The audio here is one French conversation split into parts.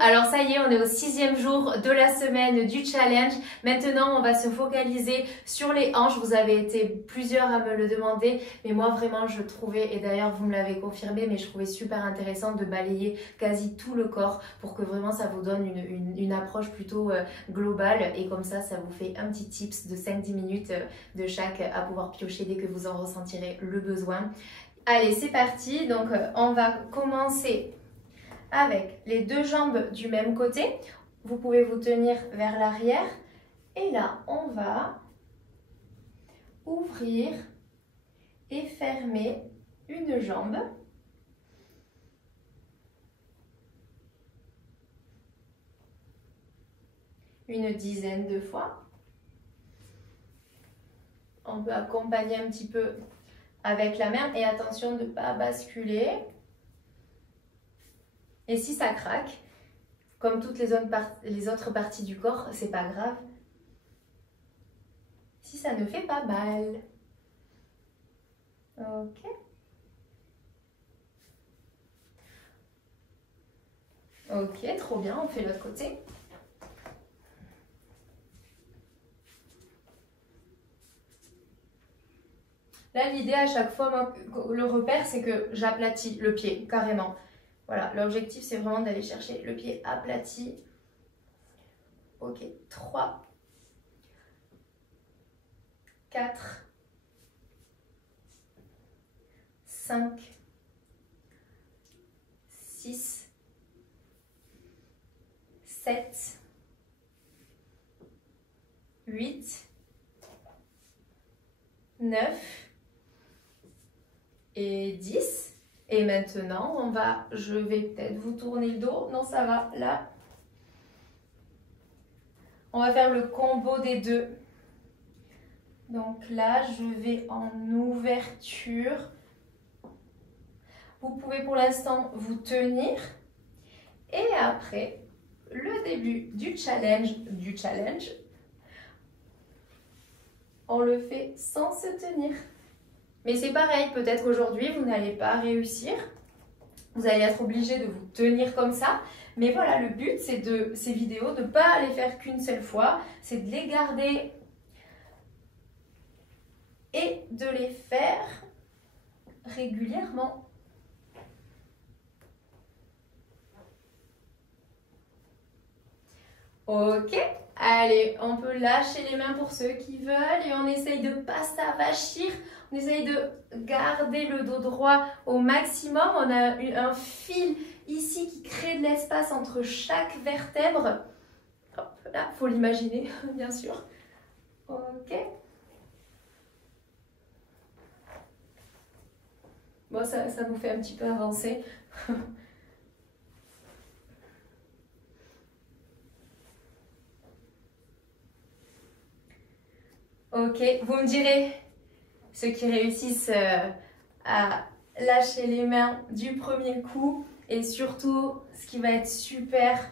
alors ça y est, on est au 6e jour de la semaine du challenge. Maintenant, on va se focaliser sur les hanches. Vous avez été plusieurs à me le demander, mais moi vraiment je trouvais, et d'ailleurs vous me l'avez confirmé, mais je trouvais super intéressant de balayer quasi tout le corps pour que vraiment ça vous donne une approche plutôt globale, et comme ça vous fait un petit tips de 5-10 minutes de chaque à pouvoir piocher dès que vous en ressentirez le besoin. Allez, c'est parti. Donc on va commencer avec les deux jambes du même côté. Vous pouvez vous tenir vers l'arrière. Et là, on va ouvrir et fermer une jambe. Une dizaine de fois. On peut accompagner un petit peu avec la main et attention de ne pas basculer. Et si ça craque, comme toutes les autres parties du corps, c'est pas grave. Si ça ne fait pas mal. Ok. Ok, trop bien, on fait l'autre côté. Là, l'idée à chaque fois, moi, le repère, c'est que j'aplatis le pied, carrément. Voilà, l'objectif, c'est vraiment d'aller chercher le pied aplati. Ok, 3, 4, 5, 6, 7, 8, 9 et 10. Et maintenant, je vais peut-être vous tourner le dos. Non, ça va, là. On va faire le combo des deux. Donc là, je vais en ouverture. Vous pouvez pour l'instant vous tenir. Et après, le début du challenge, on le fait sans se tenir. Mais c'est pareil, peut-être qu'aujourd'hui, vous n'allez pas réussir. Vous allez être obligé de vous tenir comme ça. Mais voilà, le but, c'est de ces vidéos, de ne pas les faire qu'une seule fois. C'est de les garder et de les faire régulièrement. Ok, allez, on peut lâcher les mains pour ceux qui veulent et on essaye de ne pas s'avachir. On essaye de garder le dos droit au maximum. On a un fil ici qui crée de l'espace entre chaque vertèbre. Hop, là, il faut l'imaginer, bien sûr. Ok. Bon, ça nous fait un petit peu avancer. Ok, vous me direz, ceux qui réussissent à lâcher les mains du premier coup, et surtout, ce qui va être super,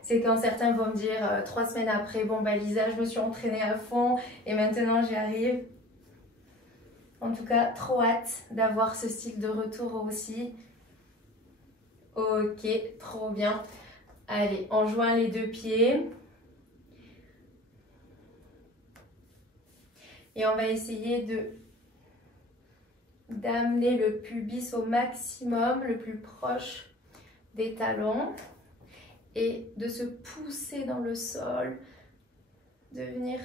c'est quand certains vont me dire 3 semaines après, bon bah Lisa, je me suis entraînée à fond et maintenant j'y arrive. En tout cas, trop hâte d'avoir ce style de retour aussi. Ok, trop bien. Allez, on joint les deux pieds. Et on va essayer d'amener le pubis au maximum, le plus proche des talons. Et de se pousser dans le sol. De venir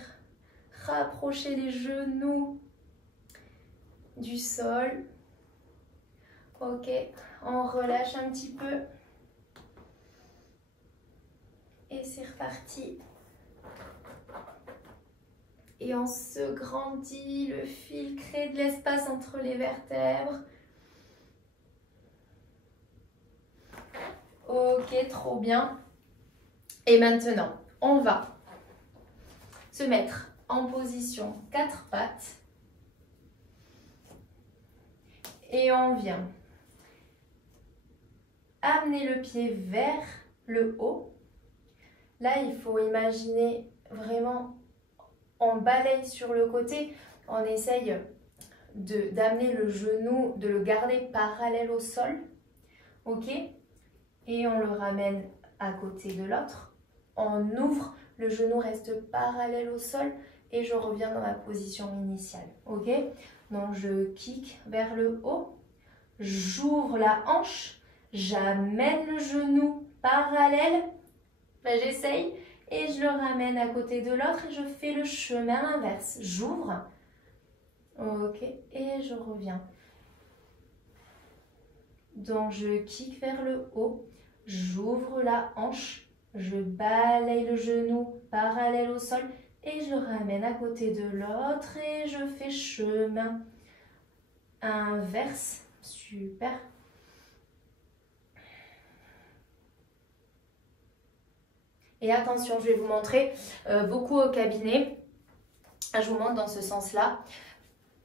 rapprocher les genoux du sol. Ok, on relâche un petit peu. Et c'est reparti. Et on se grandit, le fil crée de l'espace entre les vertèbres. Ok, trop bien. Et maintenant, on va se mettre en position 4 pattes. Et on vient amener le pied vers le haut. Là, il faut imaginer vraiment, on balaye sur le côté, on essaye d'amener le genou, de le garder parallèle au sol. Ok? Et on le ramène à côté de l'autre. On ouvre, le genou reste parallèle au sol et je reviens dans ma position initiale. Ok? Donc je kick vers le haut, j'ouvre la hanche, j'amène le genou parallèle, ben, j'essaye et je le ramène à côté de l'autre et je fais le chemin inverse. J'ouvre, ok, et je reviens. Donc je kick vers le haut, j'ouvre la hanche, je balaye le genou parallèle au sol et je le ramène à côté de l'autre et je fais chemin inverse. Super. Et attention, je vais vous montrer beaucoup au cabinet. Je vous montre dans ce sens-là.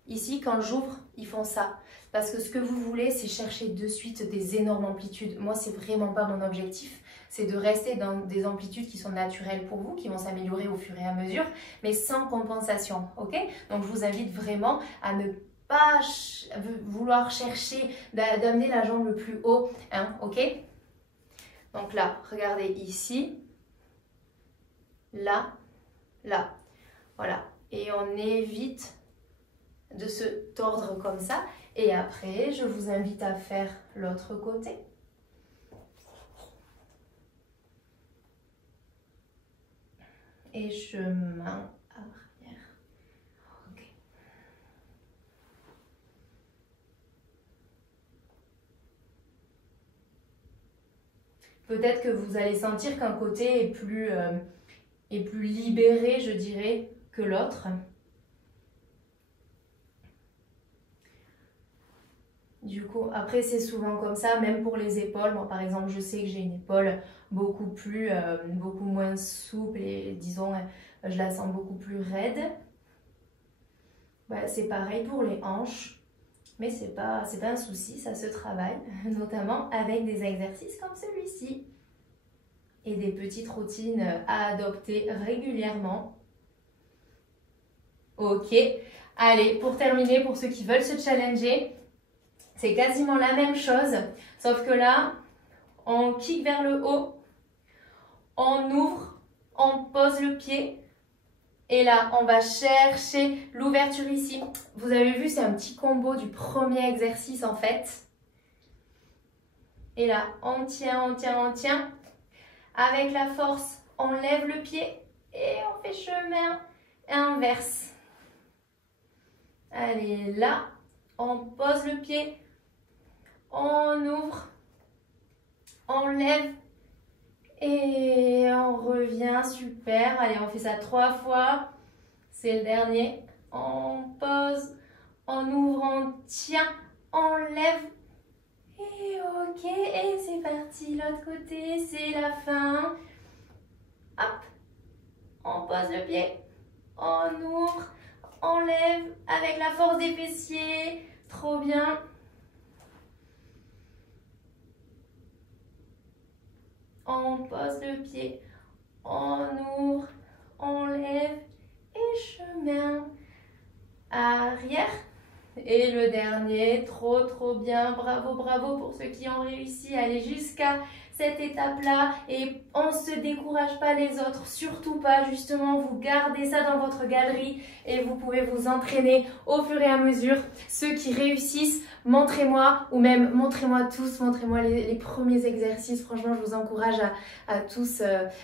Ici, quand j'ouvre, ils font ça. Parce que ce que vous voulez, c'est chercher de suite des énormes amplitudes. Moi, c'est vraiment pas mon objectif. C'est de rester dans des amplitudes qui sont naturelles pour vous, qui vont s'améliorer au fur et à mesure, mais sans compensation. Ok? Donc, je vous invite vraiment à ne pas vouloir chercher d'amener la jambe le plus haut. Hein, ok? Donc là, regardez ici. Là, là. Voilà. Et on évite de se tordre comme ça. Et après, je vous invite à faire l'autre côté. Et chemin arrière. Ok. Peut-être que vous allez sentir qu'un côté est plus libéré, je dirais, que l'autre. Du coup, après c'est souvent comme ça, même pour les épaules. Moi par exemple, je sais que j'ai une épaule beaucoup moins souple et disons, je la sens beaucoup plus raide. Bah, c'est pareil pour les hanches, mais c'est pas un souci, ça se travaille, notamment avec des exercices comme celui-ci. Et des petites routines à adopter régulièrement. Ok, allez, pour terminer, pour ceux qui veulent se challenger, c'est quasiment la même chose, sauf que là, on kick vers le haut, on ouvre, on pose le pied, et là, on va chercher l'ouverture ici. Vous avez vu, c'est un petit combo du premier exercice en fait. Et là, on tient, on tient, on tient. Avec la force, on lève le pied et on fait chemin inverse. Allez, là, on pose le pied, on ouvre, on lève et on revient. Super. Allez, on fait ça 3 fois. C'est le dernier. On pose, on ouvre, on tient, on lève. Et ok, et c'est parti, l'autre côté, c'est la fin. Hop, on pose le pied, on ouvre, on lève avec la force des fessiers. Trop bien. On pose le pied, on ouvre, on lève et chemin arrière. Et le dernier, trop bien, bravo, bravo pour ceux qui ont réussi à aller jusqu'à cette étape-là. Et on ne se décourage pas les autres, surtout pas, justement, vous gardez ça dans votre galerie et vous pouvez vous entraîner au fur et à mesure. Ceux qui réussissent, montrez-moi, ou même montrez-moi tous, montrez-moi les premiers exercices. Franchement, je vous encourage à tous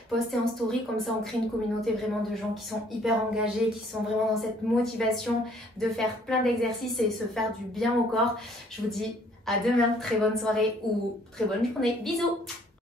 poster en story, comme ça on crée une communauté vraiment de gens qui sont hyper engagés, qui sont vraiment dans cette motivation de faire plein d'exercices et se faire du bien au corps. Je vous dis à demain, très bonne soirée ou très bonne journée. Bisous!